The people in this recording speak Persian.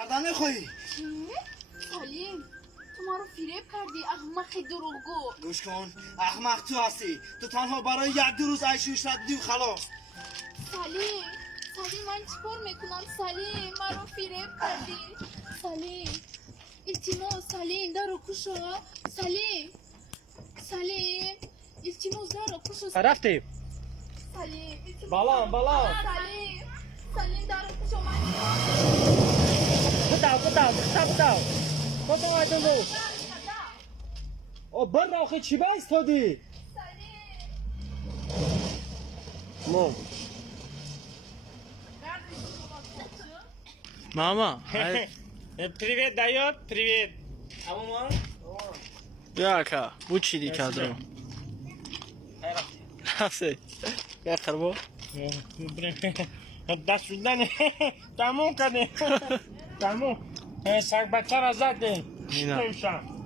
کردن نخواهی سالیم تو ما رو فریب کردی احمق دروغگو. گوش کن احمق تو هستی تو تنها برای 1-2 روز عیش و عشرت بودی و خلاص سالیم من چیکار میکنم سالیم من رو فریب کردی سالیم التماس سالیم در رو کشا سالیم التماس در رو کشا رفتیم سالیم بالام سالیم در رو کشا من بوداو کدوم ایتون دو او بر آخه چی بایستادی مو Mama, Привет дает, привет. яка, учили кадру. Расе. Я харбо. دست شدن تموم کنه تموم سگ بچه را زده اینا. نمیشم